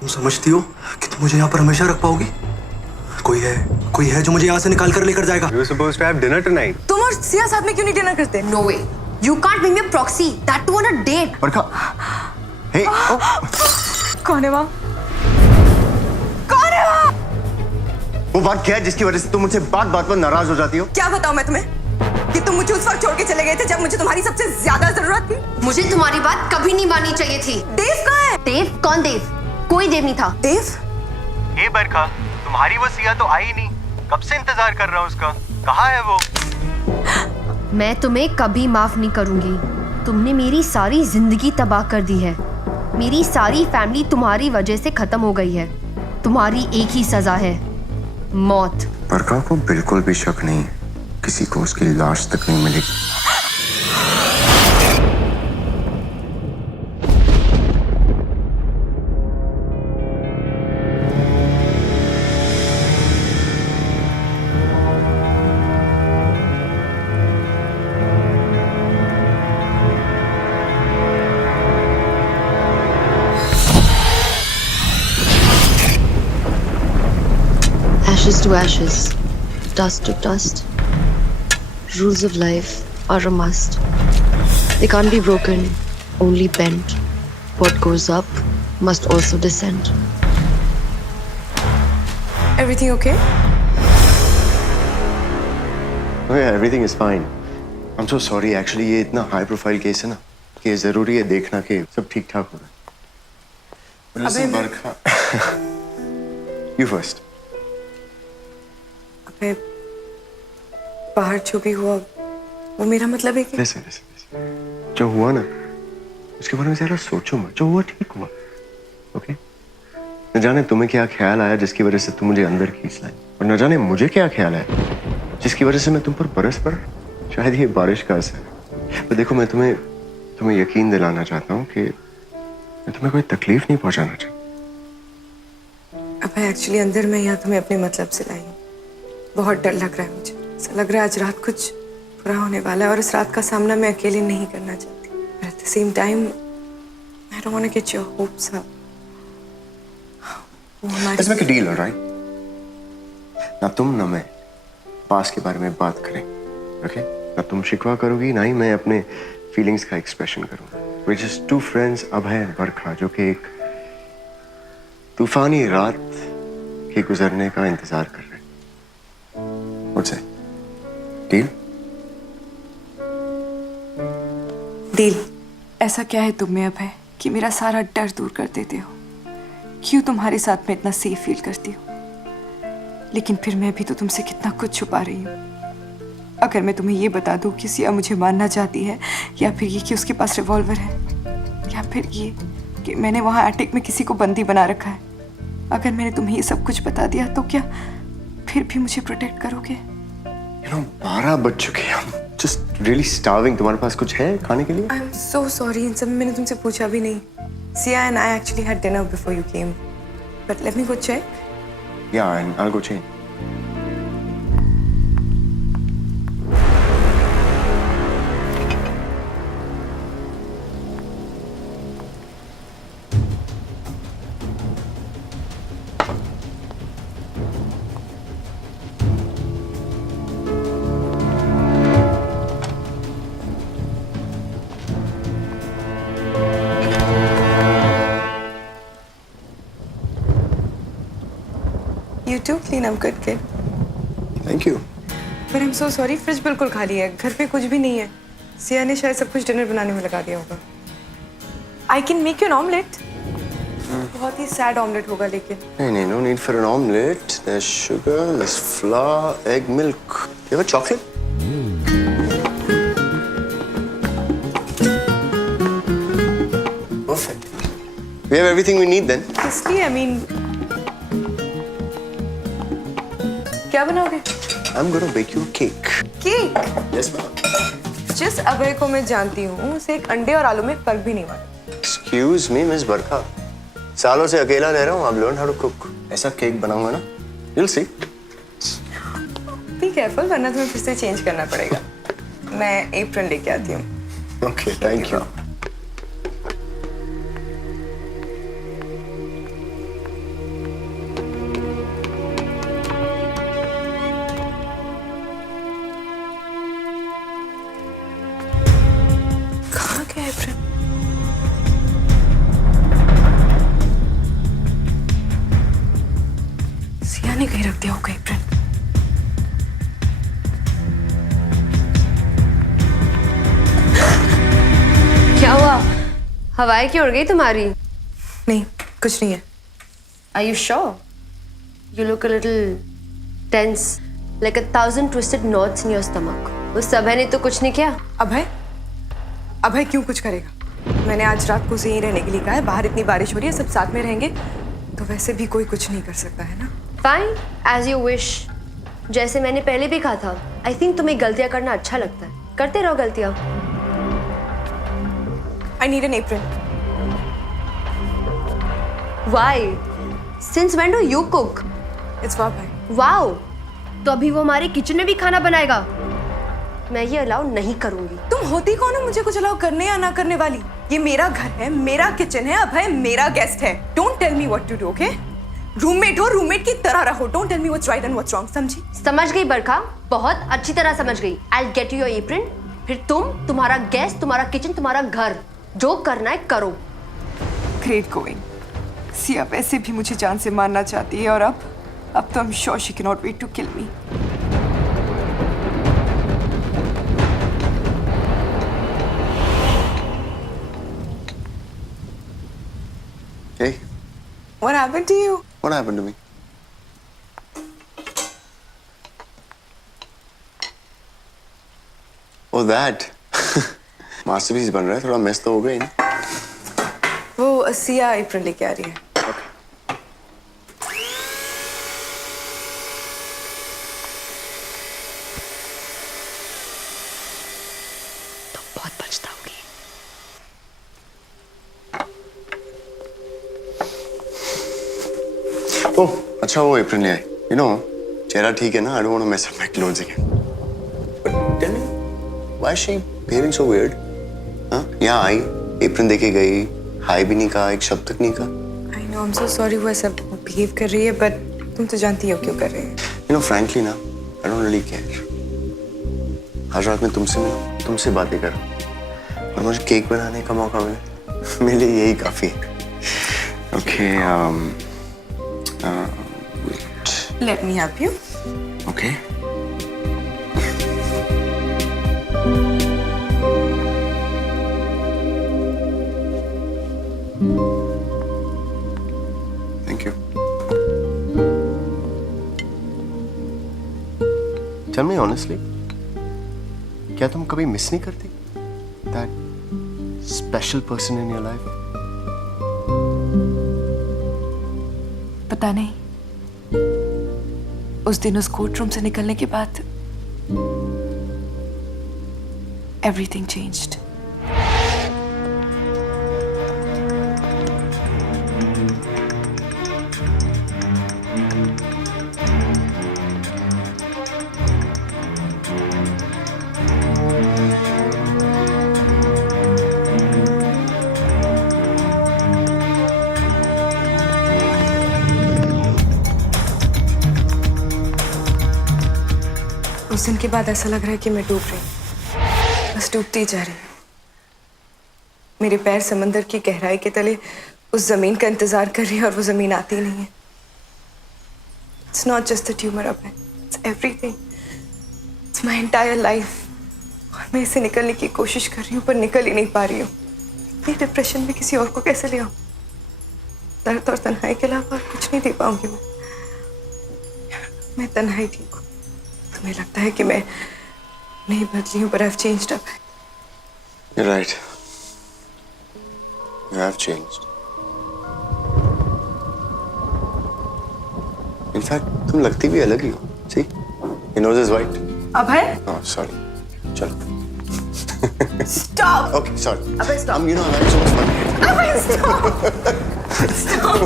तुम समझती हो कि तुम मुझे यहाँ पर हमेशा रख पाओगी? कोई है जो मुझे यहाँ से निकाल कर लेकर जाएगा। You were supposed to have dinner tonight. तुम और सिया साथ में क्यों नहीं डिनर करते? No way. You can't bring me a proxy. That too on a date. Barkha, hey, कौन है वहाँ? कौन है वहाँ? वो बात क्या है जिसकी वजह से तुम मुझसे बात पर नाराज हो जाती हो? क्या बताऊँ मैं तुम्हें कि तुम मुझे उस वक्त छोड़ के चले गए थे जब मुझे तुम्हारी सबसे ज्यादा जरूरत थी। मुझे तुम्हारी बात कभी नहीं माननी चाहिए थी। देव कहाँ है? देव? कौन देव? कोई देव नहीं था। देव? हे बरखा, तुम्हारी वो सिया तो आई नहीं। कब से इंतजार कर रहा हूँ उसका। कहाँ है वो? मैं तुम्हें कभी माफ नहीं करूंगी। तुमने मेरी सारी जिंदगी तबाह कर दी है। मेरी सारी फैमिली तुम्हारी वजह से खत्म हो गई है। तुम्हारी एक ही सजा है, मौत। बरखा को बिल्कुल भी शक नहीं है, किसी को उसकी लाश तक नहीं मिलेगी। Ashes to ashes, dust to dust. Rules of life are a must. They can't be broken, only bent. What goes up must also descend. Everything okay? Oh yeah, everything is fine. I'm so sorry. Actually, ये इतना high profile case है ना कि जरूरी है देखना कि सब ठीक ठाक हो रहा है। Listen, Barkha, you first. अबे, बाहर जो भी हुआ वो मेरा मतलब है कि Listen. जो हुआ ना उसके बारे में ज़रा सोचो मत। जो हुआ ठीक हुआ, ओके? न जाने तुम्हें क्या ख्याल आया जिसकी वजह से तुम मुझे अंदर खींच लाई, और न जाने मुझे क्या ख्याल आया जिसकी वजह से मैं तुम पर बरस पड़ा। शायद ये बारिश का असर है। पर देखो, मैं तुम्हें यकीन दिलाना चाहता हूँ कि मैं तुम्हें कोई तकलीफ नहीं पहुंचाना चाहता। अब एक्चुअली अंदर मैं यहाँ तुम्हें अपने मतलब से लाई हूँ। बहुत डर लग रहा है मुझे। ऐसा लग रहा है आज रात कुछ बुरा होने वाला है और इस रात का सामना मैं अकेले नहीं करना चाहती। But at the same time, I don't want to get your hopes up. Let's make a deal, all right? ना तुम ना मैं पास के बारे में बात करें, ओके? ना तुम शिकवा करोगी, ना ही मैं अपने फीलिंग्स का एक्सप्रेशन करूंगा। We're just two friends, अभय और बरखा, जो कि एक तूफानी रात के गुजरने का इंतजार कर रहे हैं। What's that? Deal? डील। ऐसा क्या है तुम में अब है कि मेरा सारा डर दूर कर देते हो? क्यों तुम्हारे साथ में इतना सेफ फील करती हो? लेकिन फिर मैं भी तो तुमसे कितना कुछ छुपा रही हूँ। अगर मैं तुम्हें ये बता दूँ कि सिया मुझे मारना चाहती है, या फिर ये कि उसके पास रिवॉल्वर है, या फिर ये कि मैंने वहाँ एटिक में किसी को बंदी बना रखा है, अगर मैंने तुम्हें ये सब कुछ बता दिया तो क्या फिर भी मुझे प्रोटेक्ट करोगे? 12 बज चुके हैं। I'm just really starving. तुम्हारे पास कुछ है खाने के लिए? I'm so sorry, इन सब में मैंने तुमसे पूछा भी नहीं। Sia and I actually had dinner before you came, but let me go check. Yeah, and I'll go change. You too clean up good kid. Thank you. But I'm so sorry, fridge बिल्कुल खाली है, घर पे कुछ भी नहीं है। सिया ने शायद सब कुछ डिनर बनाने में लगा दिया होगा। I can make you an omelette. बहुत ही सैड ऑमलेट होगा लेकिन। नहीं, no need for an omelette. There's sugar, there's flour, egg, milk. You have a chocolate? Perfect. We have everything we need then. इसलिए I mean, क्या बनाओगे? I'm gonna bake you a cake. Cake? Yes, ma'am. जिस अभय को मैं जानती हूँ, उसे एक अंडे और आलू में फर्क भी नहीं मालूम। Excuse me, Miss बरखा। सालों से अकेला रह रहा हूँ। I've learned how to cook. ऐसा केक बनाऊंगा ना, you'll see. Be careful, वरना तुम्हें फिर से चेंज करना पड़ेगा। मैं एप्रन लेके आती हूँ। Okay, thank you. रख दिया होगा एप्रन। क्या हुआ? हवाएं क्यों उड़ गई तुम्हारी? नहीं, कुछ नहीं है। Are you sure? You look a little tense, like 1,000 twisted knots in your stomach. उस अभय ने तो कुछ नहीं किया? अभय? अभय क्यों कुछ करेगा? मैंने आज रात को उसे यहीं रहने के लिए कहा है। बाहर इतनी बारिश हो रही है, सब साथ में रहेंगे, तो वैसे भी कोई कुछ नहीं कर सकता है ना। Fine, as you wish. जैसे मैंने पहले भी कहा था, I think तुम्हें गलतियां करना अच्छा लगता है। करते रहो गलतियां। I need an apron. Why? Since when do you cook? It's for Abhay. Wow! तो अभी वो हमारे किचन में भी खाना बनाएगा। मैं ये अलाउ नहीं करूंगी। तुम होती कौन हो मुझे कुछ अलाउ करने या ना करने वाली? ये मेरा घर है, मेरा किचन है, अभय मेरा गेस्ट है। Don't tell me what to do, okay? Roommate हो, रूममेट की तरह रहो। Don't tell me what's right and what's wrong, समझी? समझ गई बरखा, बहुत अच्छी तरह समझ गई। I'll get you your apron. फिर तुम, तुम्हारा गेस्ट, तुम्हारा किचन, तुम्हारा घर, जो करना है करो। Great going. सिया वैसे भी मुझे जान से मारना चाहती है और अब तो I'm sure she cannot wait to kill me. Hey, What happened to you? what happened to me? Oh, that. Masterpiece बन रहा है, थोड़ा मेस तो हो गई ना। वो सिया एप्रन लेके आ रही है। तो बहुत पछताओगी। ओह, अच्छा वो एप्रन ले आई। You know, चेहरा ठीक है ना? I don't want to mess up my clothes again. But tell me, why is she behaving so weird? हाँ, यहाँ आई, एप्रन देके गई, हाय भी नहीं कहा, एक शब्द तक नहीं कहा। I know, I'm so sorry वो ऐसा बिहेव कर रही है, but तुम तो जानती हो क्यों कर रही है। You know, frankly ना, I don't really care. आज रात में तुमसे मिला, तुमसे बातें करा, और मुझे केक बनाने का मौका मिला, मेरे लिए यही काफी है। Okay, wait. Let me help you. Okay. Thank you. Tell me honestly, क्या तुम कभी मिस नहीं करती that special person in your life? पता नहीं, उस दिन उस कोर्ट रूम से निकलने के बाद everything changed. उस दिन के बाद ऐसा लग रहा है कि मैं डूब रही हूँ, बस डूबती जा रही हूँ। मेरे पैर समंदर की गहराई के तले उस जमीन का इंतजार कर रही है और वो जमीन आती नहीं है। It's not just the tumor of it, it's everything. It's my entire life. और मैं इसे निकलने की कोशिश कर रही हूँ पर निकल ही नहीं पा रही हूँ। ये डिप्रेशन में किसी और को कैसे ले आऊँ? दर्द और तन्हाई के अलावा कुछ नहीं दे पाऊंगी मैं तन्हाई ठीक हूँ। तुम्हें लगता है कि मैं नहीं बदली हूँ, but I've changed up. You're right. You have changed. In fact, तुम लगती भी अलग ही हो. See, your nose is white. Abhay? Oh, sorry. चलो. Stop! Okay, sorry. Abhay stop. You know, I'm having so much fun. Abhay stop! Stop!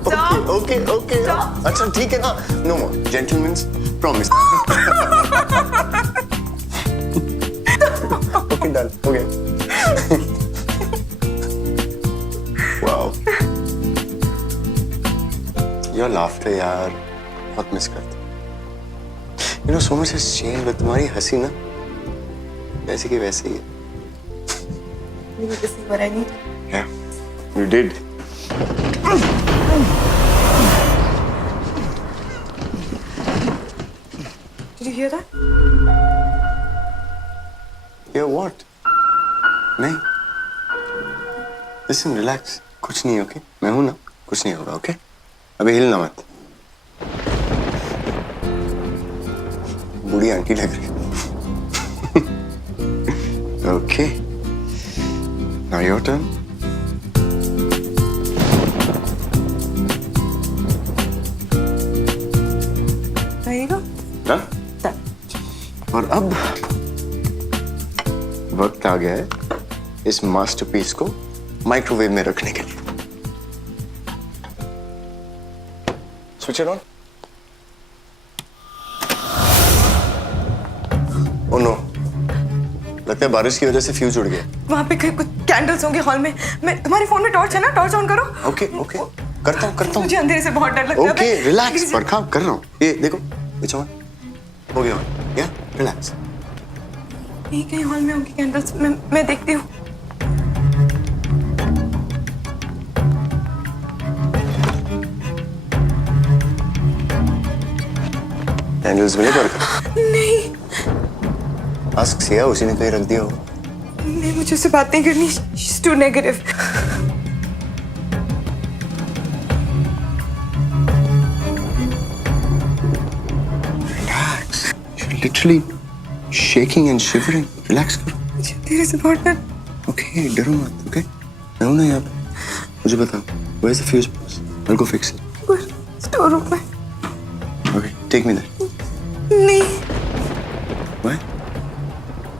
Stop! Okay. Stop. अच्छा ठीक है ना. No more. Gentlemen's promise. Okay, done. Okay. Wow. Your laughter, यार, बहुत miss करता. You know, so much has changed, but तुम्हारी हंसी ना, वैसे की वैसे ही है. You need to see what I need. Yeah, you did. hear that? Yeah, what? नहीं. Listen, relax. कुछ नहीं, okay? मैं हूं ना, कुछ नहीं होगा, okay? अभी हिलना मत. बूढ़ी आंटी लग रही. Okay. Now your turn. There you go. Done? Done. और अब वक्त आ गया है इस मास्टरपीस को माइक्रोवेव में रखने के लिए. Switch it on. Oh no, लगता है बारिश की वजह से फ्यूज उड़ गया. वहाँ पे कहीं कुछ कैंडल्स होंगे हॉल में. मैं तुम्हारे फोन में टॉर्च है ना, टॉर्च ऑन करो. ओके ओके, करता हूँ. मुझे अंधेरे से बहुत डर लगता है. ओके, मैं- रिलैक्स. Please. बरखा कर रहा हूँ. ये देखो, स्विच ऑन हो गया. या रिलैक्स. यहीं कहीं हॉल में होंगी कैंडल्स. मैं देखती हूँ. कैंडल्स मिले बरखा? नहीं आस्क सिया, उसी ने कहीं रख दिया होगा. नहीं, मुझे उससे बात नहीं करनी. She's too negative. Relax. You're literally shaking and shivering. Relax करो. मुझे तेरे से बहुत डर. Okay, डरो मत. Okay, मैं हूं ना यहाँ पे. मुझे बताओ, where's the fuse box? I'll go fix it. Store room में. Okay, take me there. नहीं, Why?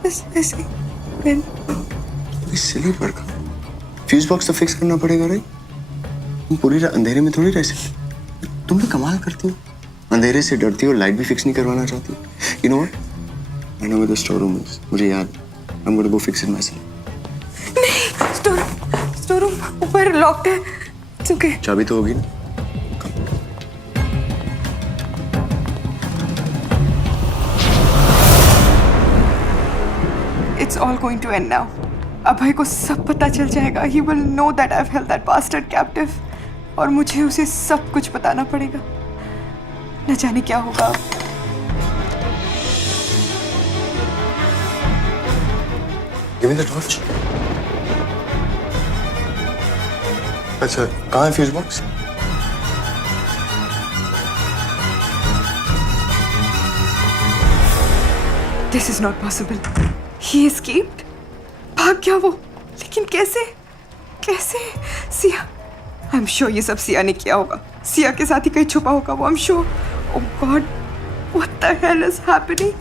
बस ऐसे ही. मैं- ये सिली बरखा. फ्यूज बॉक्स तो फिक्स करना पड़ेगा रे. तुम पूरी रात अंधेरे में थोड़ी रह सकते. तुम भी कमाल करती हो. अंधेरे से डरती हो, लाइट भी फिक्स नहीं करवाना चाहती हो. You know what? I know where the store room is. मुझे याद है. I'm going to go fix it myself. Store room ऊपर लॉक्ड है. It's okay. चाबी तो होगी ना? It's all going to end now. अभय को सब पता चल जाएगा. He will know that I've held that bastard captive. और मुझे उसे सब कुछ बताना पड़ेगा. न जाने क्या होगा. Give me the torch. अच्छा, कहाँ है fuse box? This is not possible. He escaped. भाग गया वो. लेकिन कैसे? कैसे? सिया. I'm sure ये सब सिया ने किया होगा. सिया के साथ ही कहीं छुपा होगा वो. I'm sure. Oh God. What the hell is happening?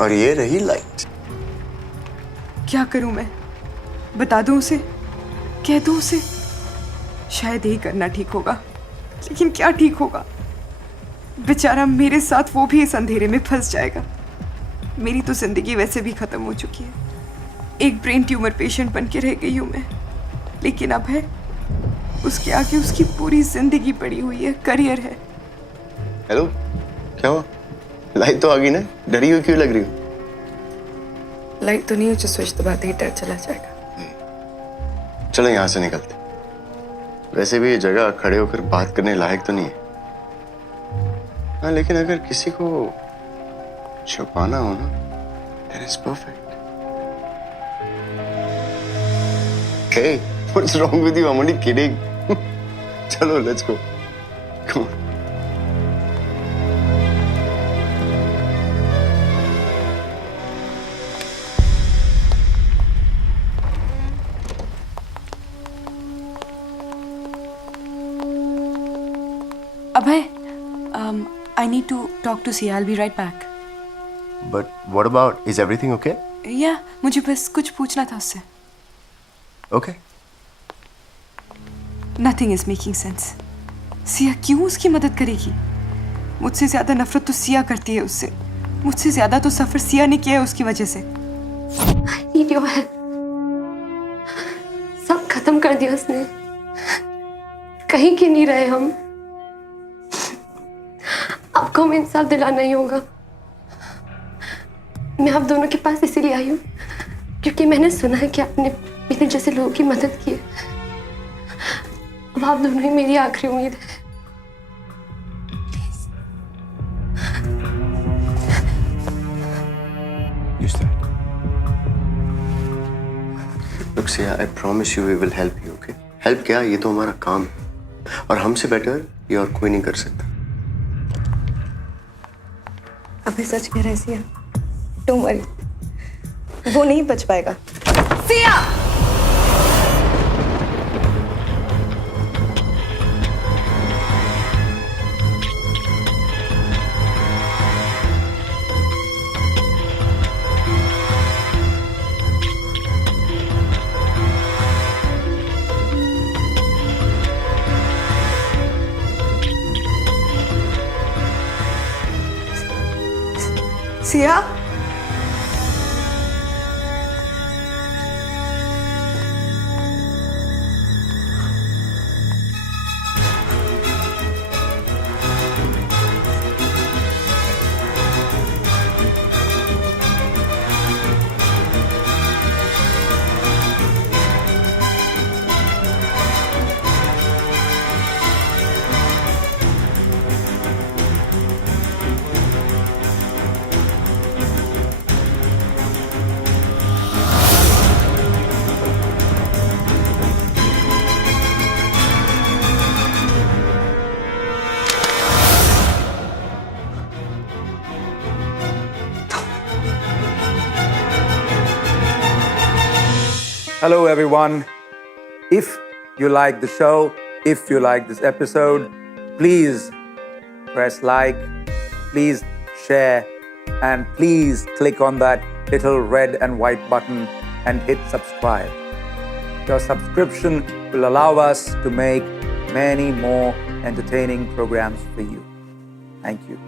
और ये रही लाइट. क्या करूं मैं? बता दूं उसे? कह दूं उसे? शायद यही करना ठीक होगा. लेकिन क्या ठीक होगा? बेचारा मेरे साथ वो भी इस अंधेरे में फंस जाएगा. मेरी तो जिंदगी वैसे भी खत्म हो चुकी है. एक ब्रेन ट्यूमर पेशेंट बन के रह गई हूं मैं. लेकिन अब है उसके आगे उसकी पूरी जिंदगी पड़ी हुई है. करियर है. हेलो, क्या हुआ? लाइट तो आ गई ना? डरी हुई क्यों लग रही हो? लाइट तो नहीं हो जो स्विच दबाते ही डर चला जाएगा. चलो यहाँ से निकलते. वैसे भी ये जगह खड़े होकर बात करने लायक तो नहीं है. हाँ, लेकिन अगर किसी को छुपाना हो ना, that is perfect. Hey, what's wrong with you? I'm only kidding. चलो, let's go. Come on. Abhay, I need to talk to Sia. I'll be right back. But what about? Is everything okay? Yeah, मुझे बस कुछ पूछना था उससे. Okay. Nothing is making sense. Siya क्यों उसकी मदद करेगी? मुझसे ज्यादा नफरत तो सिया करती है उससे. मुझसे ज्यादा तो सफर सिया ने किया है उसकी वजह से. I need your help. सब खत्म कर दिया उसने. कहीं के नहीं रहे हम. आपको हमें इंसाफ दिलाना ही होगा. मैं आप दोनों के पास इसीलिए आई हूँ क्योंकि मैंने सुना है कि आपने मेरे जैसे लोगों की मदद की है. अब आप दोनों ही मेरी आखिरी उम्मीद है. Siya, I promise you we will help you, okay? Help क्या, ये तो हमारा काम है और हमसे बेटर ये और कोई नहीं कर सकता। अभी सच कह रहे सिया, डोंट वरी, वो नहीं बच पाएगा। Siya! Siya? Hello everyone. If you like the show, if you like this episode, please press like, please share, and please click on that little red and white button and hit subscribe. Your subscription will allow us to make many more entertaining programs for you. Thank you.